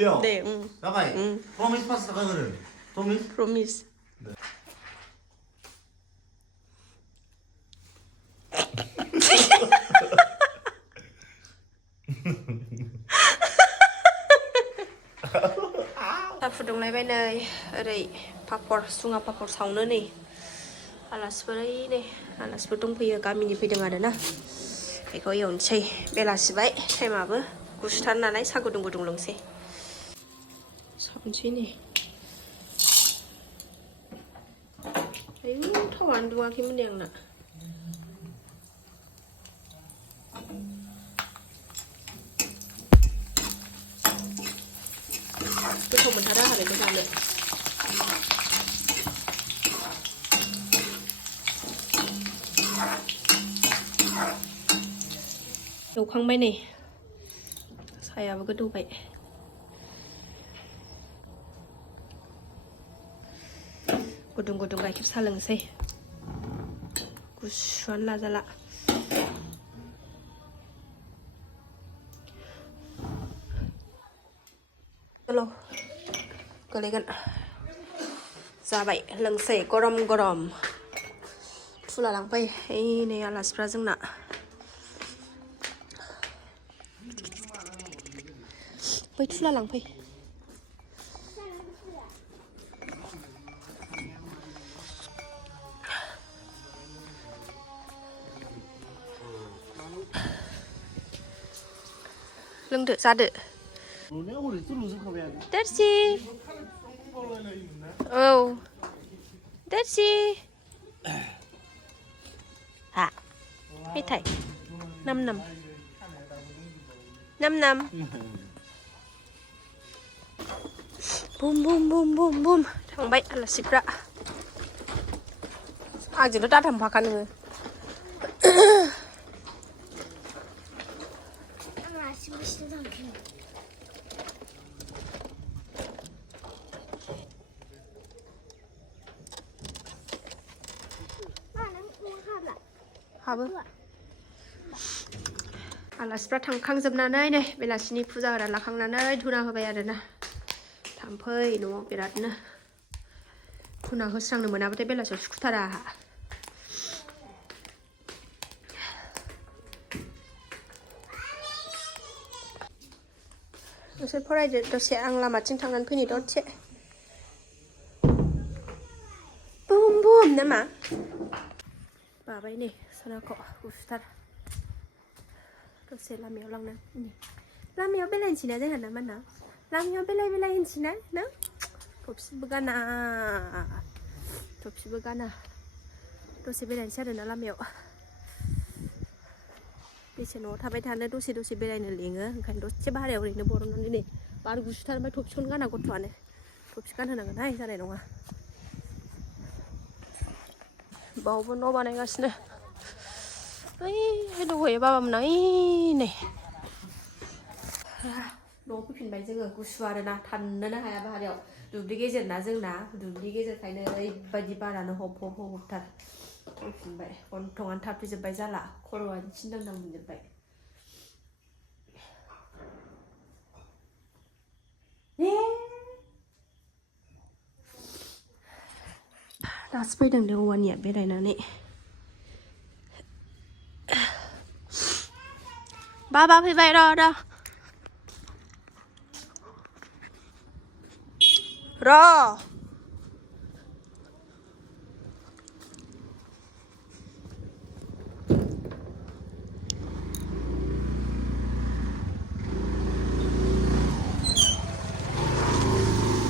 네, 나가이. 프로미스 파스타 가거든. 프로미스? promise. 다 फुदुंलायबाय नै ओरै पापर सुङा पापर सावनो नै आलासिफोर नै आलासिफोर दंफैयो गामिनि फैदों आरोना बेखौ एवनोसै बेलासिबाय टाइमाबो गुसुथार नालाय सा गुदुं गुदुं लोंसै सावनोसै नै आयु थावानो दुङाखैमोन नै आंना गोथाव मोनथारा आरो बेखौ जानो एवखांबाय नै सायाबो गोदौबाय गुदुं गुदुं गाइखेर साहा लोंसै गुसुआनो लाजाला हेल' गोलैगोन जाबाय लोंसै गरम गरम थुला लांफै ओइ नै आलासिफ्रा जोंना बै थुला लांफै लोंदो जादो देरसि औ देरसि हा मेथाइ नाम नाम नाम नाम बुम बुम बुम बुम बुम थांबाय आलासिफ्रा आंजोंथ' दा थांफाखा नोङो हाबो आलासिफ्रा थांखांजोबनानै नै बेलासिनि फुजा होना लाखांनानै धुना होबाय आरोना थाम्फै न'आव बिरादनो धुना होस्रांनो मोनाबाथाय बेलासियाव सुखुथारा आहा नोंसोर फरायदो दसे आं लामाथिं थांनानै फैनि दसे बुम बुम नामा बाबाय नै सनाखौ गुसुथार दसे लामायाव लांनानै लामायाव बेलायनोसै ना जोंहा ना मा होनो लामायाव बेलाय होनसै ना थफिबो गाना दसे बेरायनोसै आरोना लामायाव बेसे न'आव थाबाय थानो दसे दसे बेरायनो लिङो ओंखायनो दसे बाहेरायाव ओरैनो बरननानै नै बार गुसुथार ओमफ्राय थफिखौनो गाना गथ'आनो थफि गानहोनांगोनहाय जानाय नङा बावबो न' बानायगासिनो ओइ दंहैयो बाबामोना ओइ नै न'आव फैफिनबाय जोङो गुसु आरोना थानोनो हाया बाहेरायाव दुब्लि गेजेर ना जोंना दुब्लि गेजेरखायनो ओरैबायदि बारानो हब हबथार फैफिनबाय गन्थंआनो थाफैजोब्बाय जाला खर'आनो सिनदांदां मोनजोब्बाय दासो फैदों दे औवानिया बेरायनानै बाबा फैबाय र'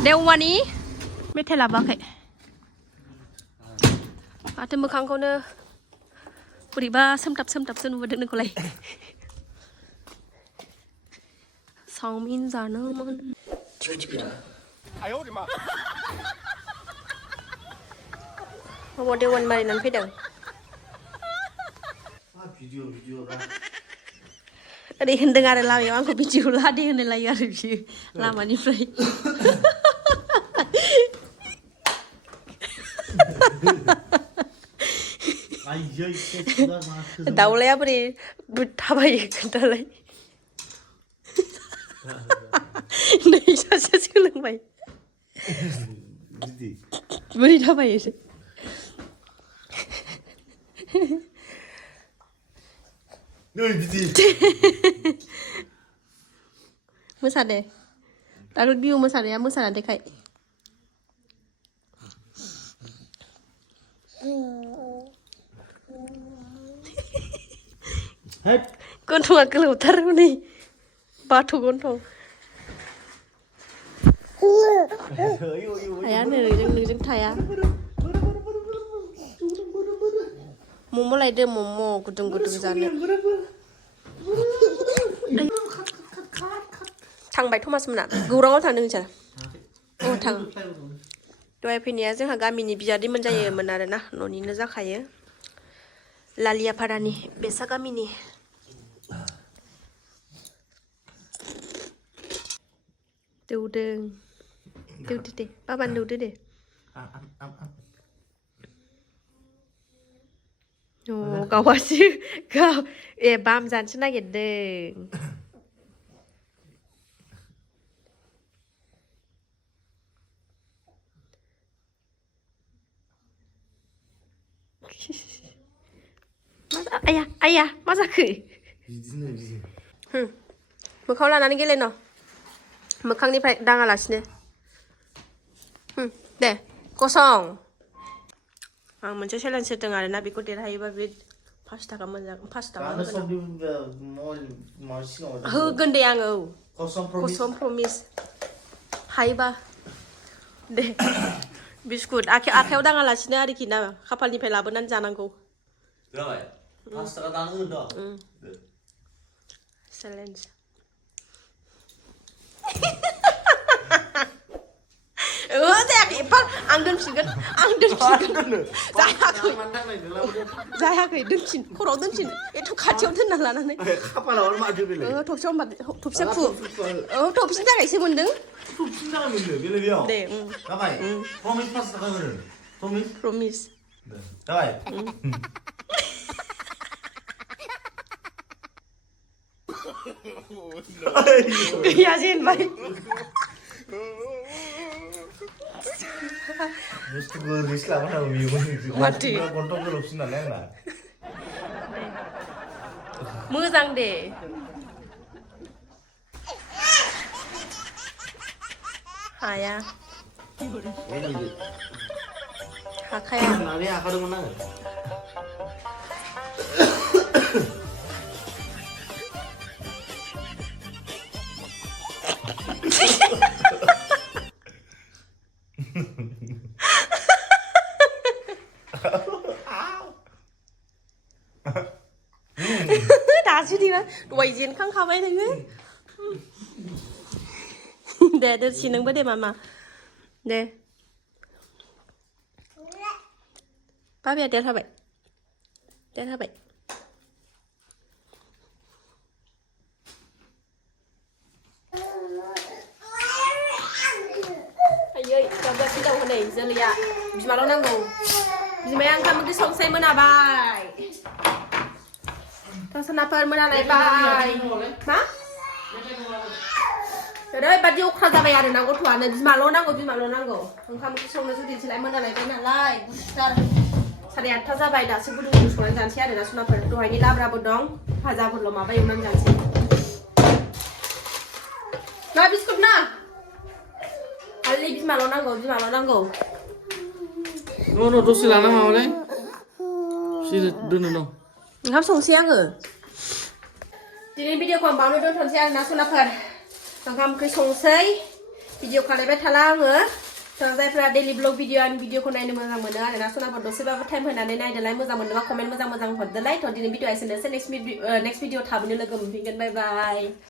देवानि मेथाइ लाबोआखै माथो मोखांखौनो बोरैबा सोमथाबसो नुबोदों नोंखौलाय चावमिन जानोमोन देवान मारिनानै फैदों ओरै होनदों आरो लामायाव आंखौ भिडिअ लादे होनलायो आरो बियो लामानिफ्राय दाउलाया बोरै थाबायो खोन्थालाय नै सासे सोलोंबाय बिदि बोरै थाबायो नै बिदि मोसादे दाख्लै बिहु मोसानाया मोसाना देखाय गन्थङा गोलावथार हनै बाथ' गन्थं थाया नोंजों थाया मम' लायदो मम' गुदुं गुदुं जानो थांबाय थमास मोना गौराङाव थांदों नोंसोर अ थां दहाय फैनाया जोंहा गामिनि बियादैमोन जायोमोन आरोना न'निनो जाखायो लालियापारानि बेसा गामिनि दौदों दौदो दे बाबानो दौदो दे गावासो गाव ए बाम जानोसो नागिरदों आया मा जाखो मोखाङाव लानानै गेलेन मोखांनिफ्राय दाङालासिनो दे गसं आं मोनसे चेलेन्ज होदों आरोना बेखौ देरहायोबा बे 5 थाखा मोजां 5 थाखा होगोन दे आङो कसम प्रमिस हायोबा दे बिस्कुट आखायाव दाङालासिनो आरोखि ना खाफालनिफ्राय लाबोनानै जानांगौ जाबाय 5 थाखा दानो होदों चेलेन्ज जायाखै एफा आं दोनफिनगोन जायाखै दोनफिन खर'आव दोनफिन एथ' खाथियाव दोनना लानानै खाफालाव माथो बेलाय थबसेयाव थबसेया फु थबसिनि थाखायसो मोनदों थबसिनि थाखाय मोनदों बेलाय दे जाबाय प्रमिस 5 थाखा होनो प्रमिस जाबाय गैया जेनबाय बुस्थुखौ रिस्क लाबोनांगौ बियो माथो गन्थं गोलावसिन नालाय आंना मोजां दे हाया हाखाया नानै हाखादोंमोन आङो दासो दिना दहाय जेनखांखाबाय नोङो दे दोरसि नोंबो दे मामा दे बाबाया देरहाबाय आयै गाबगा फिदाव हनै जोलैया बिमानाव नांगौ बिमाया ओंखाम ओंख्रि संसै मोनाबाय थासनाफोर मोनालायबाय मा ओरैबादि अख्रा जाबाय आरोना गथ'आनो बिमाल' नांगौ ओंखाम ओंख्रि संनो जुदिसैलाय मोनालायबाय नालाय गुसुथार 8:30 जाबाय दासो गुदुं गुदुं संनानै जानोसै आरोना सनाफोर दहायनि लाब्राबो दं भाजाफोरल' माबा एवनानै जानोसै ना बिस्कुट ना खालि बिमाल' नांगौ न' दसे लाना माबालाय दोनो दं ओंखाम संसै आङो दिनै भिडिअखौ आं बावनो दोनथ'नोसै आरोना सनाफोर ओंखाम ओंख्रि संसै भिडिअ खालायबाय थाला आङो जायफ्रा डेलि ब्लग भिडिअ आंनि भिडिअखौ नायनो मोजां मोनो आरोना सनाफोर दसेबाबो टाइम होनानै नायदोलाय मोजां मोनोबा कमेन्ट मोजां हरदोलाय थ' दिनै भिडिअ एसेनोसै नेक्स्ट भिडिअ थाबैनो लोगो मोनफिनगोन बाय बाय